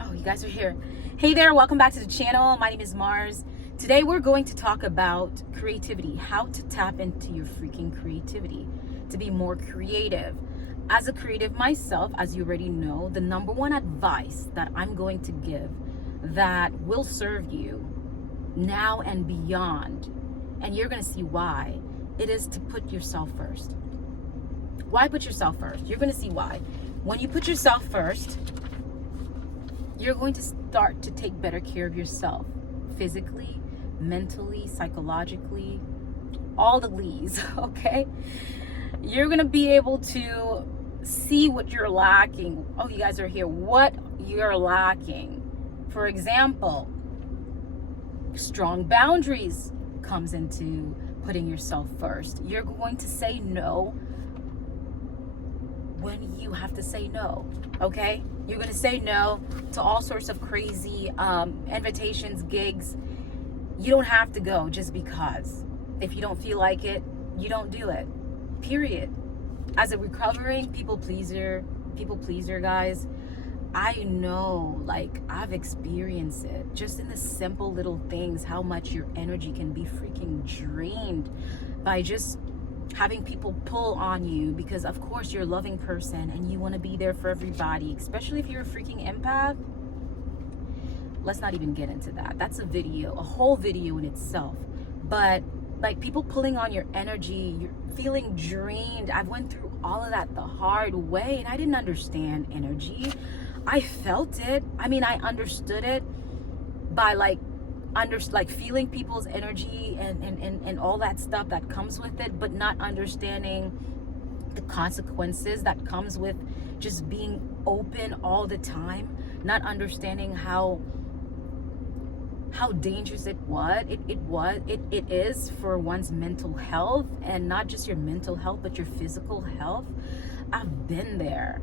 Oh, you guys are here. Hey there, welcome back to the channel. My name is Mars. Today we're going to talk about creativity, how to tap into your freaking creativity, to be more creative. As a creative myself, as you already know, the number one advice that I'm going to give that will serve you now and beyond, and you're going to see why, it is to put yourself first. Why put yourself first? You're going to see why. When you put yourself first, you're going to start to take better care of yourself physically, mentally, psychologically, all the leads, okay? You're going to be able to see what you're lacking. Oh, you guys are here. What you're lacking. For example, strong boundaries comes into putting yourself first. You're going to say no when you have to say no, okay? You're going to say no to all sorts of crazy invitations, gigs. You don't have to go just because. If you don't feel like it, you don't do it, period. As a recovering people pleaser, guys, I know, like, I've experienced it just in the simple little things, how much your energy can be freaking drained by just having people pull on you, because of course you're a loving person and you want to be there for everybody, especially if you're a freaking empath. Let's not even get into that. That's a video, a whole video in itself. But like, people pulling on your energy, you're feeling drained. I've went through all of that the hard way, and I didn't understand energy. I felt it. I mean, I understood it by like feeling people's energy and all that stuff that comes with it, but not understanding the consequences that comes with just being open all the time, not understanding how dangerous it is for one's mental health, and not just your mental health but your physical health. I've been there.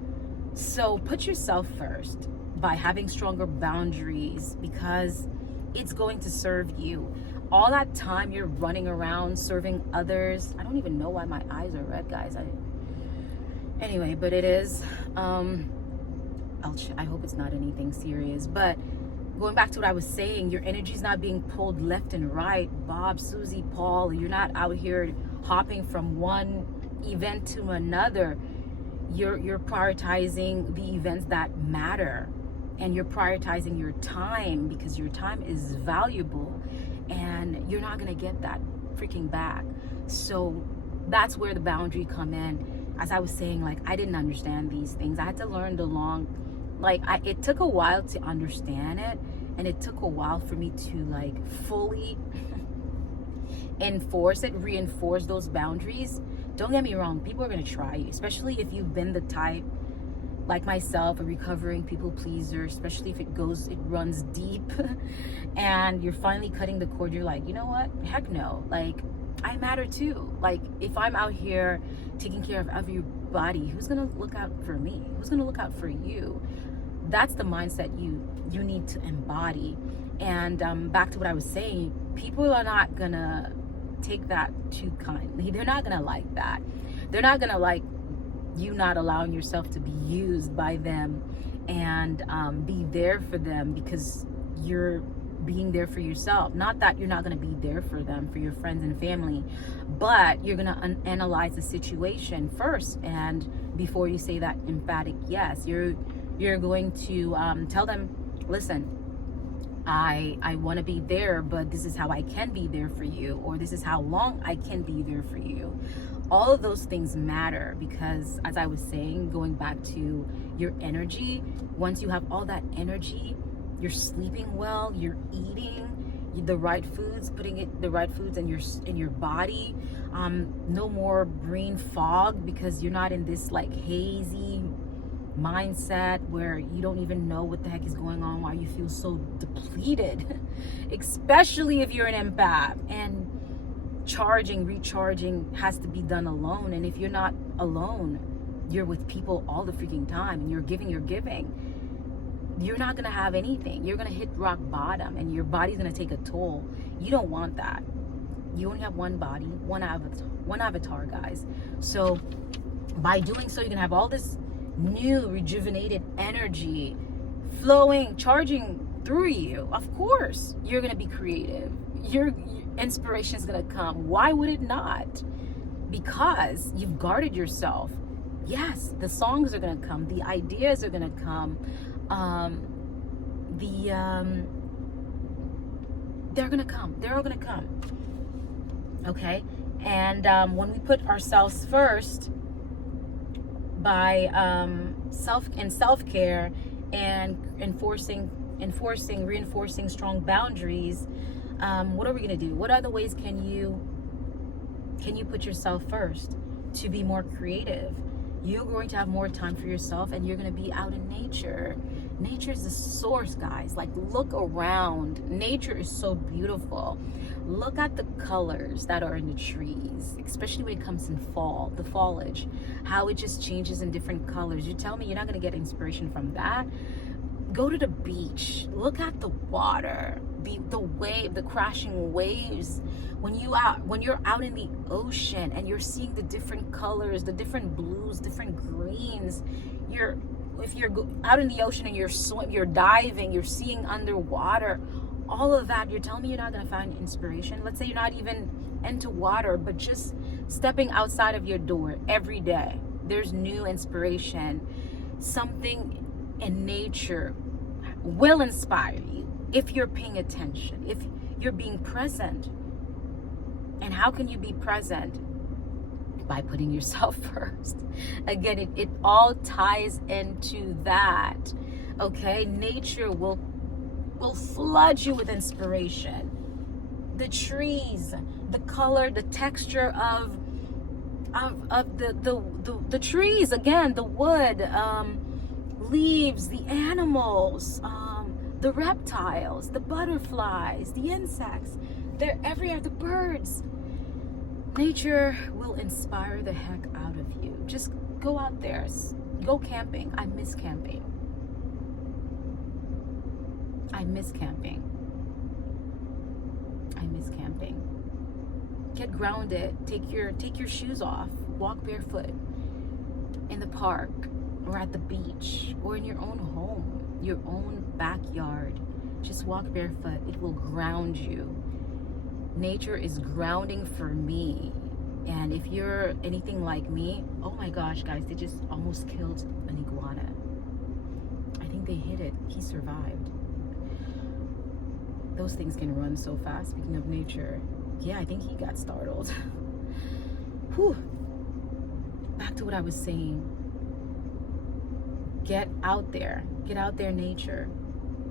So put yourself first by having stronger boundaries, because it's going to serve you. All that time you're running around serving others. I don't even know why my eyes are red, guys. Anyway, but it is. I hope it's not anything serious. But going back to what I was saying, your energy's not being pulled left and right. Bob, Susie, Paul. You're not out here hopping from one event to another. You're prioritizing the events that matter. And you're prioritizing your time, because your time is valuable and you're not going to get that freaking back. So that's where the boundary come in. As I was saying, like, I didn't understand these things. I had to learn it took a while to understand it, and it took a while for me to like fully reinforce those boundaries. Don't get me wrong, people are going to try you, especially if you've been the type like myself, a recovering people pleaser, especially if it runs deep and you're finally cutting the cord. You're like, you know what? Heck no. Like, I matter too. Like, if I'm out here taking care of everybody, who's going to look out for me? Who's going to look out for you? That's the mindset you need to embody. And back to what I was saying, people are not going to take that too kindly. They're not going to like that. They're not going to like you not allowing yourself to be used by them and be there for them, because you're being there for yourself. Not that you're not going to be there for them, for your friends and family, but you're going to analyze the situation first, and before you say that emphatic yes, you're going to tell them, listen, I want to be there, but this is how I can be there for you, or this is how long I can be there for you. All of those things matter, because as I was saying, going back to your energy, once you have all that energy, you're sleeping well, you're eating the right foods, the right foods in your body. No more brain fog, because you're not in this like hazy mindset where you don't even know what the heck is going on, why you feel so depleted, especially if you're an empath. And recharging has to be done alone. And if you're not alone, you're with people all the freaking time, and you're giving, you're not gonna have anything. You're gonna hit rock bottom, and your body's gonna take a toll. You don't want that. You only have one body, one avatar, guys. So by doing so, you're gonna have all this new rejuvenated energy flowing, charging through you, of course you're going to be creative. Your inspiration is going to come. Why would it not? Because you've guarded yourself. Yes, the songs are going to come, the ideas are going to come, they're going to come. They're all going to come. Okay? And when we put ourselves first by self-care and reinforcing strong boundaries, what are we going to do? What other ways can you put yourself first to be more creative? You're going to have more time for yourself, and you're going to be out in nature. Nature is the source, guys. Like, look around. Nature is so beautiful. Look at the colors that are in the trees, especially when it comes in fall, the foliage, how it just changes in different colors. You tell me you're not going to get inspiration from that? Go to the beach. Look at the water, the wave, the crashing waves. When you're out in the ocean and you're seeing the different colors, the different blues, different greens, if you're out in the ocean and you're diving, you're seeing underwater, all of that, you're telling me you're not going to find inspiration? Let's say you're not even into water, but just stepping outside of your door every day, there's new inspiration. Something in nature will inspire you if you're paying attention, if you're being present. And how can you be present? By putting yourself first. Again, it all ties into that. Okay, nature will flood you with inspiration. The trees, the color, the texture of the trees, again, the wood, leaves, the animals, the reptiles, the butterflies, the insects, they're everywhere, the birds. Nature will inspire the heck out of you. Just go out there, go camping. I miss camping. Get grounded. Take your shoes off. Walk barefoot in the park or at the beach or in your own home, your own backyard. Just walk barefoot. It will ground you. Nature is grounding for me. And if you're anything like me, oh my gosh, guys, they just almost killed an iguana. I think they hit it. He survived. Those things can run so fast. Speaking of nature, yeah, I think he got startled. Whew. Back to what I was saying. Get out there, nature.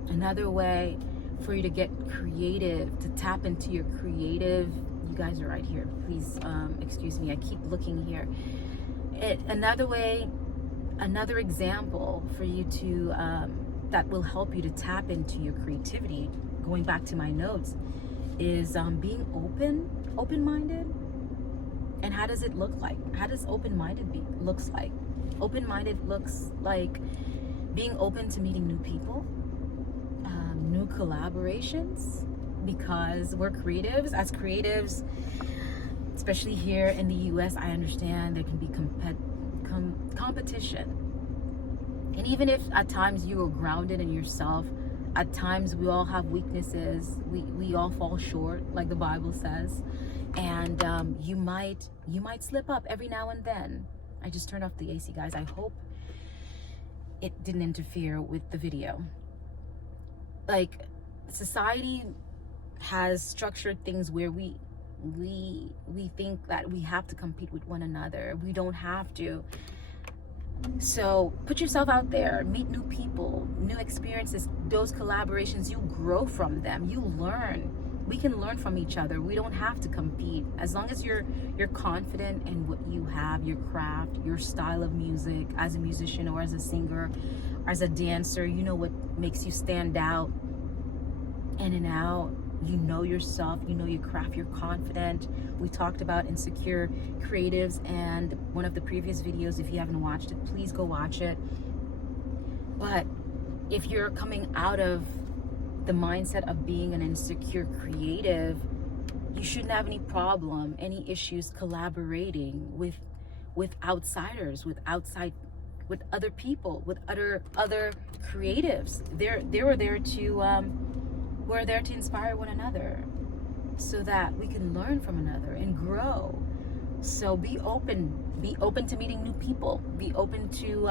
Another way for you to get creative, to tap into your creative. You guys are right here. Please excuse me. I keep looking here. Another way, another example for you to that will help you to tap into your creativity. Going back to my notes, is being open-minded. And how does it look like? How does open-minded looks like? Open-minded looks like being open to meeting new people, new collaborations, because we're creatives. As creatives, especially here in the US, I understand there can be competition. And even if at times you are grounded in yourself, at times we all have weaknesses. We all fall short, like the Bible says. And you might slip up every now and then. I just turned off the AC, guys. I hope it didn't interfere with the video. Like, society has structured things where we think that we have to compete with one another. We don't have to. So put yourself out there, meet new people, new experiences, those collaborations. You grow from them, you learn. We can learn from each other. We don't have to compete. As long as you're confident in what you have, your craft, your style of music, as a musician or as a singer, as a dancer, you know what makes you stand out in and out. You know yourself, you know your craft, you're confident. We talked about insecure creatives and one of the previous videos. If you haven't watched it, please go watch it. But if you're coming out of the mindset of being an insecure creative, you shouldn't have any issues collaborating with outsiders, with outside with other people, with other creatives. We're there to inspire one another, so that we can learn from another and grow. So be open to meeting new people, be open to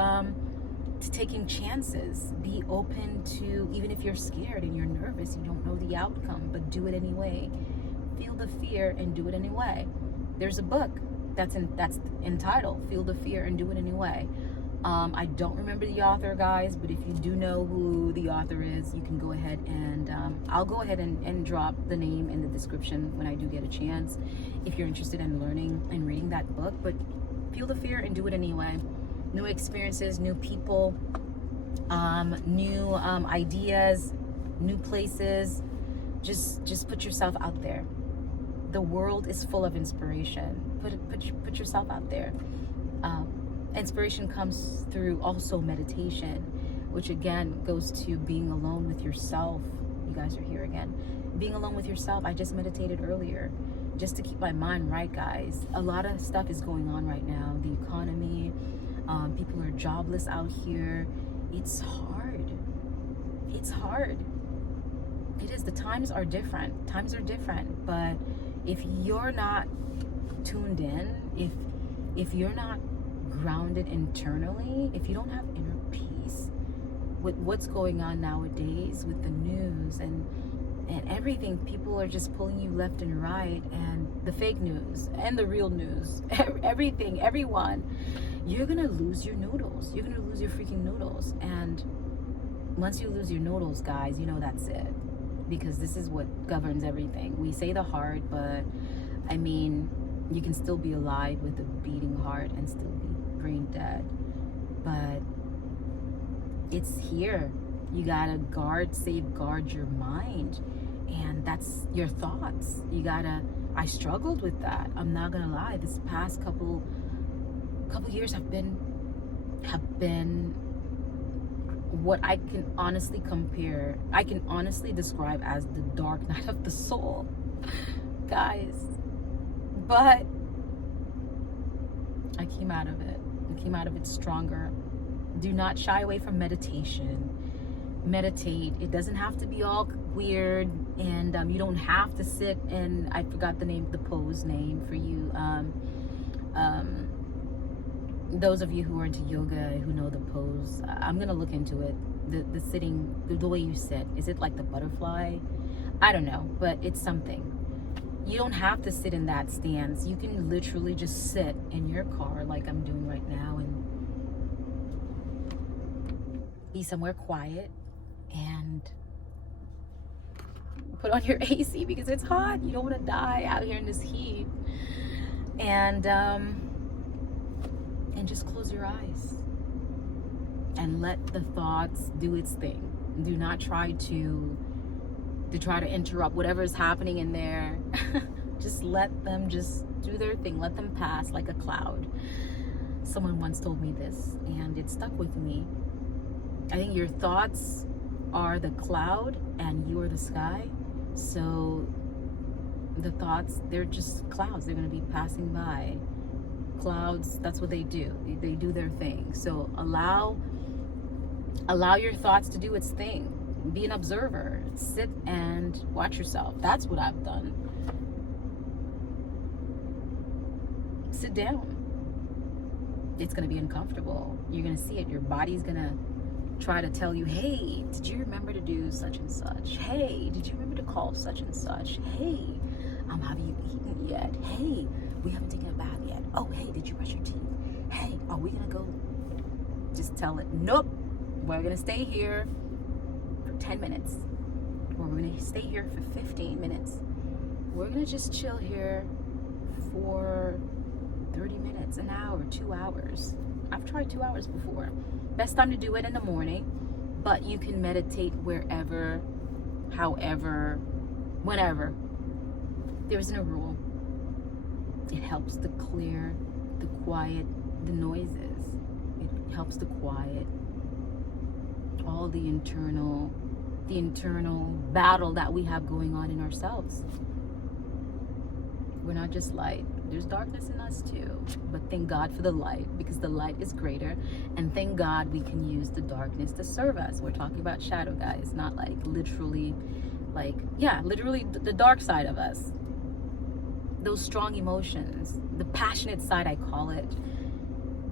taking chances, be open to, even if you're scared and you're nervous, you don't know the outcome, but do it anyway. Feel the fear and do it anyway. There's a book that's entitled Feel the Fear and Do It Anyway. I don't remember the author, guys, but if you do know who the author is, you can go ahead and I'll go ahead and drop the name in the description when I do get a chance, if you're interested in learning and reading that book. But feel the fear and do it anyway. New experiences, new people, new ideas, new places. Just put yourself out there. The world is full of inspiration. Put yourself out there. Inspiration comes through also meditation, which again goes to being alone with yourself. You guys are here again. Being alone with yourself. I just meditated earlier just to keep my mind right, guys. A lot of stuff is going on right now. The economy, people are jobless out here. It's hard. It's hard. It is. The times are different. But if you're not tuned in, if you're not grounded internally, if you don't have inner peace with what's going on nowadays with the news and everything, people are just pulling you left and right, and the fake news and the real news, everything, everyone, you're gonna lose your noodles. You're gonna lose your freaking noodles. And once you lose your noodles, guys, you know that's it, because this is what governs everything. We say the heart, but I mean, you can still be alive with a beating heart and still be brain dead. But it's here. You gotta safeguard your mind, and that's your thoughts. I struggled with that. I'm not gonna lie. This past couple years have been what I can honestly describe as the dark night of the soul, guys. But I came out of it. I came out of it stronger. Do not shy away from meditation. Meditate. It doesn't have to be all weird, and you don't have to sit and I forgot the pose name for you. Those of you who are into yoga, who know the pose, I'm gonna look into it. The sitting, the way you sit. Is it like the butterfly? I don't know, but it's something. You don't have to sit in that stance. You can literally just sit in your car like I'm doing right now and be somewhere quiet and put on your AC because it's hot. You don't want to die out here in this heat. And just close your eyes and let the thoughts do its thing. Do not try to interrupt whatever is happening in there. Just let them just do their thing. Let them pass like a cloud. Someone once told me this, and it stuck with me. I think your thoughts are the cloud and you are the sky. So the thoughts, they're just clouds. They're going to be passing by. Clouds, that's what they do. They do their thing. So allow your thoughts to do its thing. Be an observer. Sit and watch yourself. That's what I've done. Sit down. It's going to be uncomfortable. You're going to see it. Your body's going to try to tell you, hey, did you remember to do such and such? Hey, did you remember to call such and such? Hey, have you eaten yet? Hey, we haven't taken a bath yet. Oh, hey, did you brush your teeth? Hey, are we going to go? Just tell it, nope, we're going to stay here 10 minutes, or we're going to stay here for 15 minutes. We're going to just chill here for 30 minutes, an hour, 2 hours. I've tried 2 hours before. Best time to do it in the morning, but you can meditate wherever, however, whenever. There isn't a rule. It helps to clear, to quiet the noises. It helps to quiet all the internal battle that we have going on in ourselves. We're not just light, There's darkness in us too. But thank God for the light, because the light is greater. And thank God we can use the darkness to serve us. We're talking about shadow, guys, not like literally, like, yeah, literally the dark side of us. Those strong emotions, the passionate side, I call it.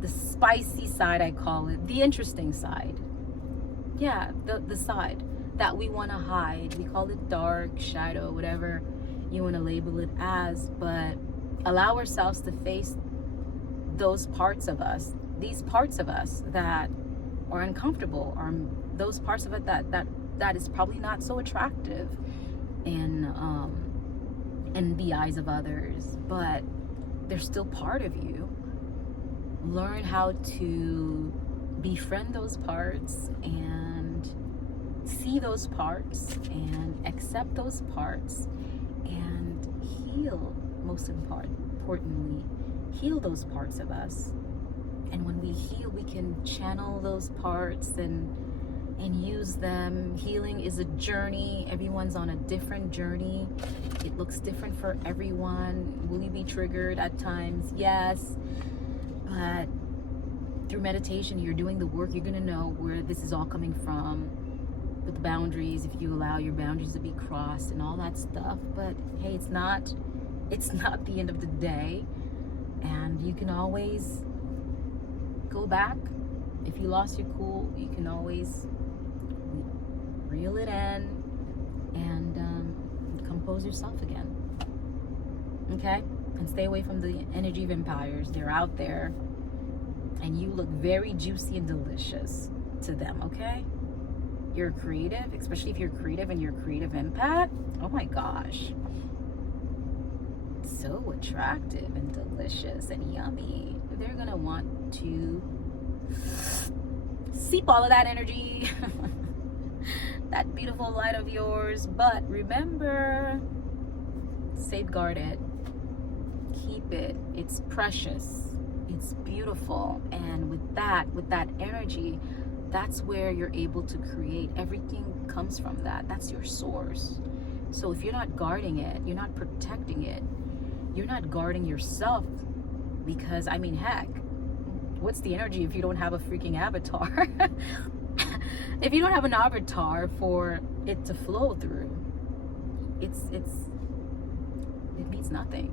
The spicy side, I call it. The interesting side. Yeah, the side that we want to hide. We call it dark, shadow, whatever you want to label it as. But allow ourselves to face those parts of us, these parts of us that are uncomfortable, or those parts of it that is probably not so attractive in the eyes of others, but they're still part of you. Learn how to befriend those parts and see those parts and accept those parts and heal. Most importantly, heal those parts of us. And when we heal, we can channel those parts and use them. Healing is a journey. Everyone's on a different journey. It looks different for everyone. Will you be triggered at times? Yes. But through meditation, you're doing the work. You're gonna know where this is all coming from. With the boundaries, if you allow your boundaries to be crossed and all that stuff. But hey, it's not the end of the day, and you can always go back. If you lost your cool, you can always reel it in and compose yourself again. Okay? And stay away from the energy vampires. They're out there, and you look very juicy and delicious to them. Okay? You're creative, especially if you're creative and you're a creative empath. Oh my gosh. So attractive and delicious and yummy. They're gonna want to seep all of that energy, that beautiful light of yours. But remember, safeguard it, keep it. It's precious, it's beautiful, and with that energy, that's where you're able to create. Everything comes from that. That's your source. So if you're not guarding it, you're not protecting it, you're not guarding yourself, because I mean, heck, what's the energy if you don't have a freaking avatar? If you don't have an avatar for it to flow through, it means nothing.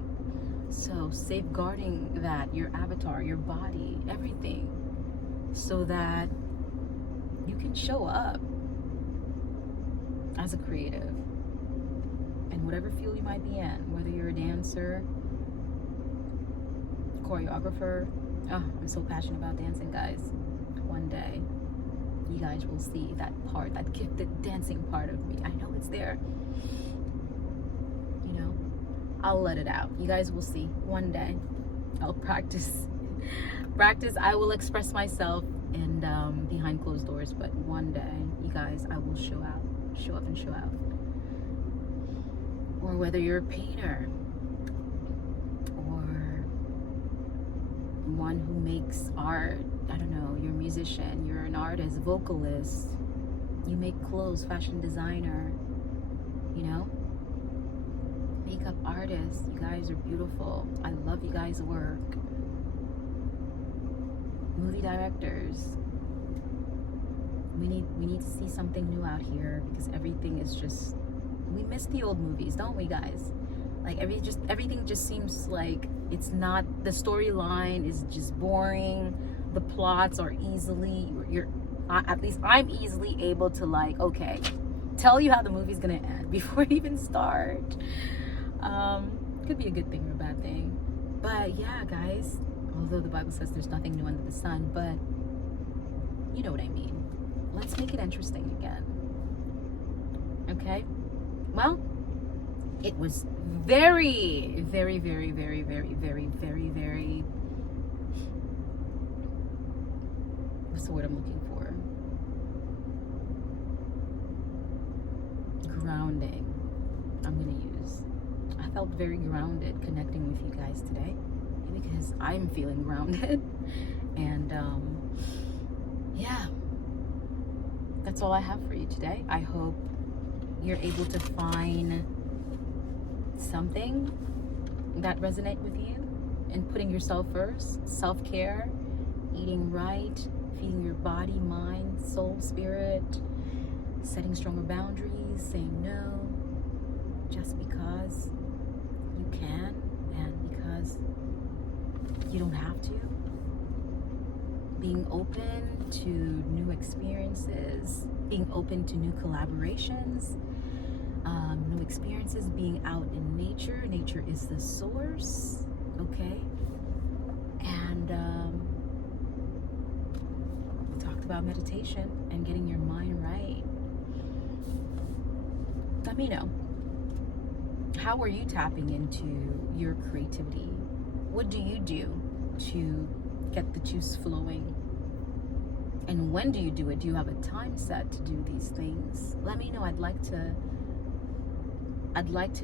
So safeguarding that, your avatar, your body, everything, so that you can show up as a creative in whatever field you might be in, whether you're a dancer, choreographer. Oh, I'm so passionate about dancing, guys. One day you guys will see that part, that gifted dancing part of me. I know it's there. You know, I'll let it out. You guys will see. One day I'll practice. I will express myself and behind closed doors, but one day, you guys, I will show up and show out. Or whether you're a painter, or one who makes art, I don't know, you're a musician, you're an artist, vocalist, you make clothes, fashion designer, you know, makeup artists. You guys are beautiful. I love you guys' work. Movie directors, we need to see something new out here, because everything is just, we miss the old movies, don't we, guys? Like everything just seems like it's not, the storyline is just boring, the plots are easily, at least I'm easily able to, like, okay, tell you how the movie's gonna end before it even start. Could be a good thing or a bad thing, but yeah, guys, although the Bible says there's nothing new under the sun, but you know what I mean. Let's make it interesting again. Okay? Well, it was very, very, very, very, very, very, very, very, what's the word I'm looking for? Grounding. I'm going to use. I felt very grounded connecting with you guys today, because I'm feeling grounded. And yeah, that's all I have for you today. I hope you're able to find something that resonates with you, and putting yourself first, self-care, eating right, feeding your body, mind, soul, spirit, setting stronger boundaries, saying no just because you can and because you don't have to. Being open to new experiences, being open to new collaborations, new experiences, being out in nature. Nature is the source, okay? And we talked about meditation and getting your mind right. Let me know. How are you tapping into your creativity? What do you do to get the juice flowing? And when do you do it? Do you have a time set to do these things? Let me know. I'd like to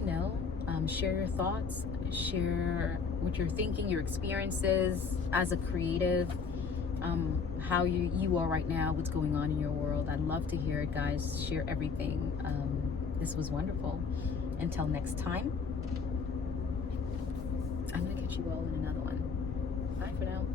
know. Share your thoughts. Share what you're thinking, your experiences as a creative, how you are right now, what's going on in your world. I'd love to hear it, guys. Share everything. This was wonderful. Until next time, I'm gonna catch you all in another one. Bye for now.